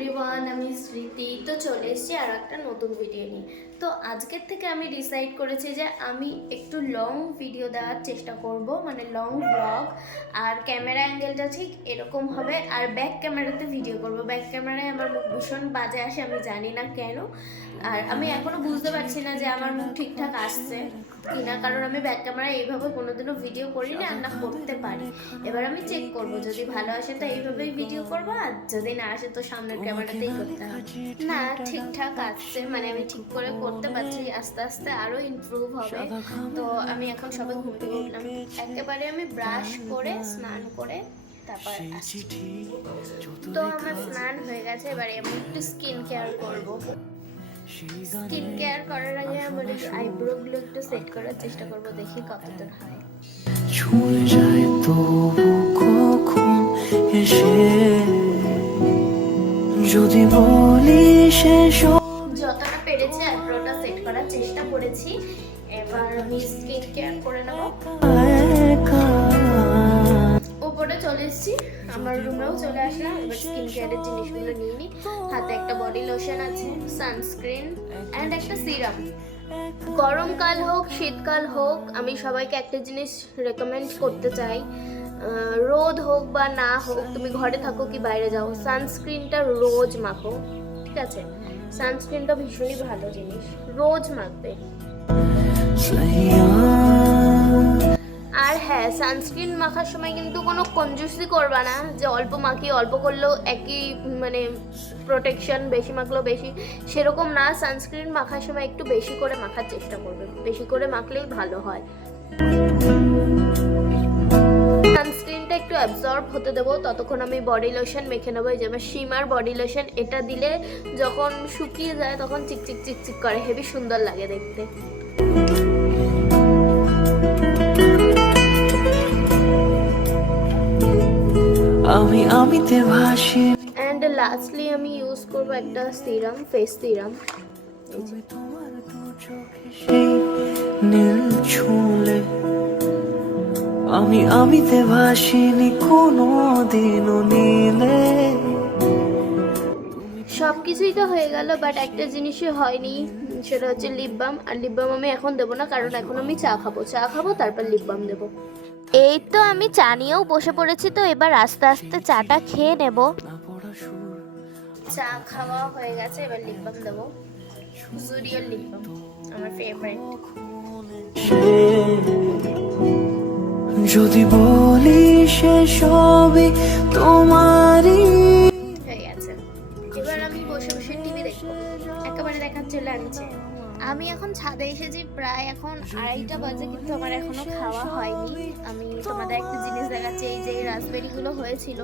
Everyone, আমি স্মৃতি। তো চলে এসেছি আর একটা নতুন ভিডিও নিয়ে। তো আজকের থেকে আমি ডিসাইড করেছি যে আমি একটু লং ভিডিও দেওয়ার চেষ্টা করব, মানে লং ব্লগ। আর ক্যামেরা অ্যাঙ্গেলটা ঠিক এরকম হবে, আর ব্যাক ক্যামেরাতে ভিডিও করব। ব্যাক ক্যামেরায় আমার মুখ ভীষণ বাজে আসে, আমি জানি না কেন। আর আমি এখনও বুঝতে পারছি না যে আমার মুখ ঠিকঠাক আসছে কিনা, কারণ আমি ব্যাক ক্যামেরায় এইভাবে কোনোদিনও ভিডিও করিনি আর না করতে পারি। এবার আমি চেক করব, যদি ভালো আসে তো এইভাবেই ভিডিও করবো, আর যদি না আসে তো সামনের ক্যামেরাতেই করতে হবে। না, ঠিকঠাক আসছে, মানে আমি ঠিক করে করতে পারছি, আস্তে আস্তে আরও ইমপ্রুভ হবে। তো আমি এখন সবে ঘুম থেকে উঠলাম, একেবারে আমি ব্রাশ করে স্নান করে তারপর আসছি। তো আমার স্নান হয়ে গেছে, এবারে আমি একটু স্কিন কেয়ার করবো। স্কিন কেয়ার করার আগে আমার আইব্রো গুলো একটু সেট করার চেষ্টা করব, দেখি কতদূর হয়। ছুঁয়ে যায় তবু কখন এসে যদি বলি শেষ যতটা পেরেছি আইব্রোটা সেট করার চেষ্টা করেছি। এবার আমি স্কিন কেয়ার করে নেব। উপরে চলে এসেছি, আমার রুমেও চলে আসলাম। এবার স্কিন কেয়ারের জিনিসগুলো নিয়ে নিই। হাতে একটা বডি লোশন আছে, সানস্ক্রিন অ্যান্ড একটা সিরাম। গরমকাল হোক শীতকাল হোক, আমি সবাইকে একটা জিনিস রেকমেন্ড করতে চাই, রোদ হোক বা না হোক, তুমি ঘরে থাকো কি বাইরে যাও, সানস্ক্রিনটা রোজ মাখো, ঠিক আছে? সানস্ক্রিনটা ভীষণই ভালো জিনিস, রোজ মাখবে। আর হ্যাঁ, সানস্ক্রিন মাখার সময় কিন্তু কোনো কঞ্জুসি করবা না, যে অল্প মাখি, অল্প করলেও একই মানে প্রোটেকশন, বেশি মাখলেও বেশি, সেরকম না। সানস্ক্রিন মাখার সময় একটু বেশি করে মাখার চেষ্টা করবে, বেশি করে মাখলেই ভালো হয়। সানস্ক্রিনটা একটু অ্যাবজর্ব হতে দেবো, ততক্ষণ আমি বডি লোশন মেখে নেবো। এই যে আমার শিমার বডি লোশন, এটা দিলে যখন শুকিয়ে যায় তখন চিকচিক চিকচিক করে, হেবি সুন্দর লাগে দেখতে। আমিতে ভাসি। অ্যান্ড লাস্টলি আমি ইউজ করবো একটা সিরাম, ফেস সিরাম। তোমার দু চোখে সেই নীল ছুঁলে আমিতে ভাসিনি কোনো দিনও নীলে। সব কিছুই তো হয়ে গেল, বাট একটা জিনিসই হয়নি, সেটা হচ্ছে লিপ বাম। আর লিপ বাম আমি এখন দেবো না, কারণ এখন আমি চা খাবো তারপর লিপ বাম দেবো। এই তো আমি চা নিয়েও বসে পড়েছি, তো এবার আস্তে আস্তে চাটা খেয়ে নেব। চা খাওয়া হয়ে গেছে, এবার লিপ বাম দেবো। জুডিওর লিপ বাম আমার ফেভারিট। যদি বলি সে সবই তোমারই হয়ে গেছে, এবার আমি বসে বসে টিভি দেখবো, একেবারে দেখার চলে আনছে। আমি এখন ছাদে এসেছি, প্রায় এখন 2:30 বাজে, কিন্তু আমার এখনো খাওয়া হয়নি। আমি তোমাদের একটা জিনিস দেখাচ্ছি, এই যে রাসবেরি গুলো হয়েছিল,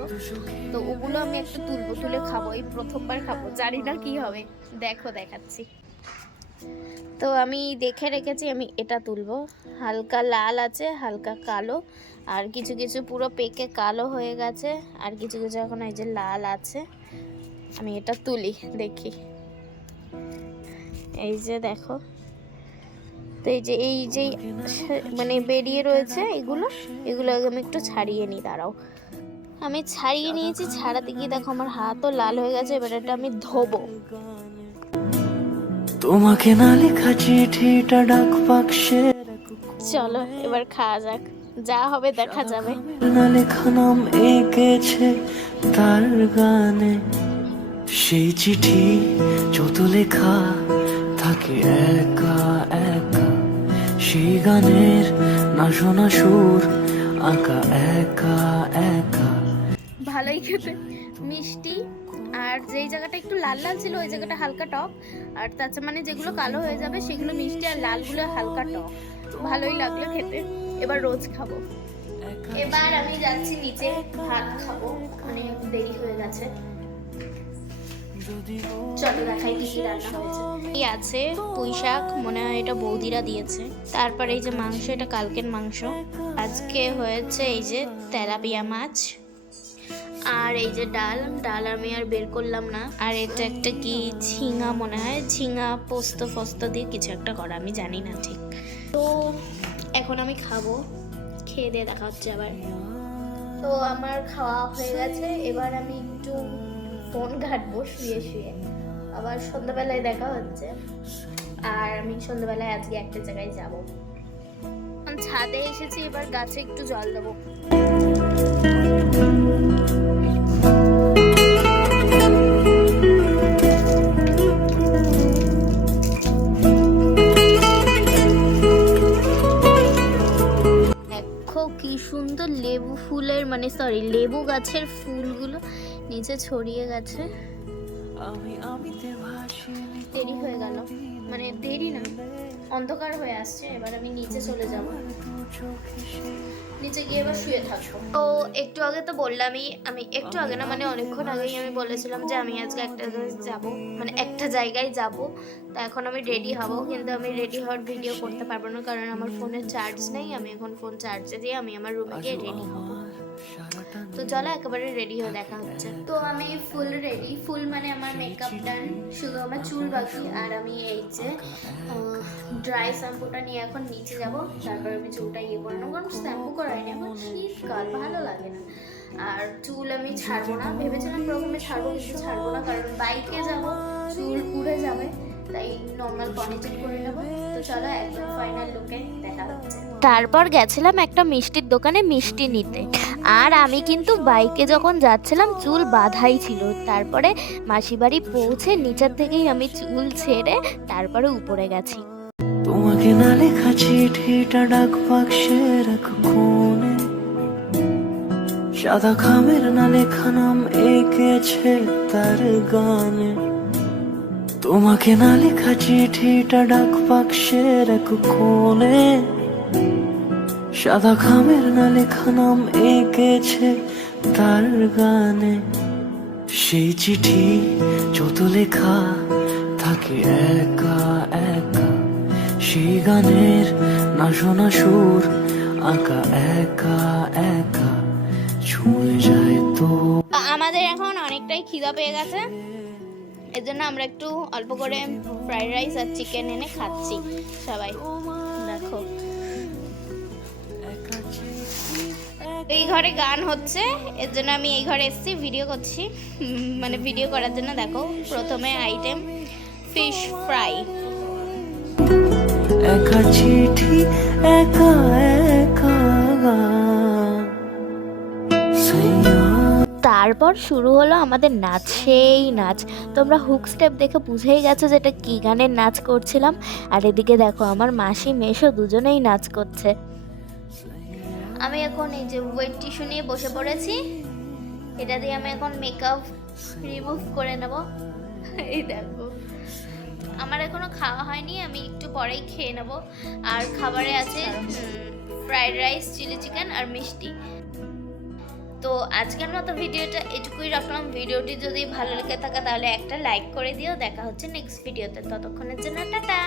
তো ওগুলো আমি একটু তুলে খাবো, এই প্রথমবার খাবো, জানি না কি হবে, দেখো দেখাচ্ছি। তো আমি দেখে রেখেছি, আমি এটা তুলবো। হালকা লাল আছে, হালকা কালো, আর কিছু কিছু পুরো পেকে কালো হয়ে গেছে, আর কিছু কিছু এখন এই যে লাল আছে। আমি এটা তুলি, দেখি। এই যে দেখো, তো এই যে মানে বেরিয়ে রয়েছে এগুলো আমি একটু ছাড়িয়ে নিই, দাঁড়াও। আমি ছাড়িয়ে নিয়েছি, ছাড়াতে গিয়ে দেখো আমার হাতও লাল হয়ে গেছে। এবার এটা আমি ধোবো। তোমাকে না লেখা চিঠিটা ডাক বাক্সে, চলো এবার খাওয়া যাক, যা হবে দেখা যাবে। না লেখা নাম এঁকেছে তার গানে, সেই চিঠি যত লেখা থাকে একা একা, সেই গানের না শোনা সুর আঁকা একা একা। ভালোই খেতে, মিষ্টি, আর যেই জায়গাটা একটু লাল লাল ছিল ওই জায়গাটা হালকা টক, আর তাছাড়া মানে যেগুলো কালো হয়ে যাবে সেগুলো মিষ্টি, আর লালগুলো হালকা টক। ভালোই লাগলো খেতে, এবার রোজ খাবো। এবার আমি যাচ্ছি নিচে ভাত খাবো, অনেক দেরি হয়ে গেছে। চলো দেখাই কি কি রান্না হয়েছে। এই আছে পুঁই শাক, মনে হয় এটা বৌদিরা দিয়েছে। তারপরে এই যে মাংস, এটা কালকের মাংস। আজকে হয়েছে এই যে তেলাপিয়া মাছ, আর এই যে ডাল আমি আর বের করলাম না। আর এটা একটা কি ঝিঙা, মনে হয় ঝিঙা পোস্ত ফস্ত দিয়ে কিছু একটা করা, আমি জানি না ঠিক। তো এখন আমি খাবো, খেয়ে দিয়ে দেখা হচ্ছে আবার। তো আমার খাওয়া হয়ে গেছে, এবার আমি একটু ফোন ঘাটবো শুয়ে শুয়ে। আবার সন্ধ্যাবেলায় দেখা হচ্ছে। আর আমি সন্ধ্যাবেলায় আজকে একটা জায়গায় যাব। ছাদে এসেছি, এবার গাছে একটু জল দেবো। দেখো কি সুন্দর লেবু ফুলের লেবু গাছের ফুলগুলো নিচে ছড়িয়ে গেছে। দেরি হয়ে গেল, দেরি না, অন্ধকার হয়ে আসছে। এবার আমি নিচে চলে যাব, নিচে গিয়ে এবার শুয়ে থাকবো। তো একটু আগে তো বললামই, আমি একটু আগে না অনেকক্ষণ আগেই আমি বলেছিলাম যে আমি আজকে একটা জায়গায় যাব। তো এখন আমি রেডি হব, কিন্তু আমি রেডি হওয়ার ভিডিও করতে পারবো না, কারণ আমার ফোনে চার্জ নেই। আমি এখন ফোন চার্জে দিয়ে আমি আমার রুমে গিয়ে রেডি হব। তো চলো একেবারে রেডি হয়ে দেখা হচ্ছে। তো আমি ফুল রেডি, ফুল আমার মেকআপ ডান, শুধু আমার চুল বাকি। আর আমি এই যে ড্রাই শ্যাম্পুটা নিয়ে এখন নিচে যাব, তারপর আমি চুলটা করে নেবো, কারণ শ্যাম্পু করাইনি, এখন শীতকাল ভালো লাগে না। আর চুল আমি ছাড়বো না, ভেবেছিলাম প্রথমে ছাড়বো, কিন্তু ছাড়বো না, কারণ বাইকে যাব, চুল উড়ে যাবে, তাই নর্মাল পনিটেল করে নেবো। তো চলো একদম ফাইনাল লুকে দেখা হচ্ছে। তারপর গেছিলাম একটা মিষ্টির দোকানে মিষ্টি নিতে, আর আমি কিন্তু বাইকে যখন যাচ্ছিলাম চুল বাঁধাই ছিল। তারপরে মাসি বাড়ি পৌঁছে নিচের থেকেই আমি চুল ছেড়ে তারপরে উপরে গেছি। তোমাকে না লেখা চিঠিটা ডাক বাক্সের এক কোণে, সাদা খামের না লেখা নাম এঁকেছে তার গানে। তোমাকে না লেখা চিঠিটা ডাক বাক্সের এক কোণে, সাদা খামের না লেখা নাম এঁকেছে তার গানে। সেই চিঠি যত লেখা থাকে একা একা, সেই গানের না শোনা সুর আঁকা একা একা ছুঁয়ে যায় তো। আমাদের এখন অনেকটাই খিদা পেয়ে গেছে, এর জন্য আমরা একটু অল্প করে ফ্রাইড রাইস আর চিকেন এনে খাচ্ছি সবাই। দেখো এই ঘরে গান হচ্ছে, এর জন্য আমি এই ঘরে এসেছি, ভিডিও করছি, ভিডিও করার জন্য। দেখো প্রথমে আইটেম ফিশ ফ্রাই। একা চিঠি একা একা গান। তারপর শুরু হলো আমাদের নাচ, সেই নাচ। তোমরা হুক স্টেপ দেখে বুঝেই গেছো যে এটা কী গানের নাচ করছিলাম। আর এদিকে দেখো আমার মাসি মেশো দুজনেই নাচ করছে। আমি এখন এই যে ওয়েট টিস্যু নিয়ে বসে পড়েছি, এটা দিয়ে আমি এখন মেকআপ রিমুভ করে নেব। এই দেখো আমার এখনো খাওয়া হয়নি, আমি একটু পরেই খেয়ে নেব। আর খাবারে আছে ফ্রাইড রাইস, চিলি চিকেন আর মিষ্টি। তো আজকের মতো ভিডিওটা এটুকুই রাখলাম। ভিডিওটি যদি ভালো লেগে থাকে তাহলে একটা লাইক করে দিও। দেখা হচ্ছে নেক্সট ভিডিওতে, ততক্ষণের জন্য টাটা।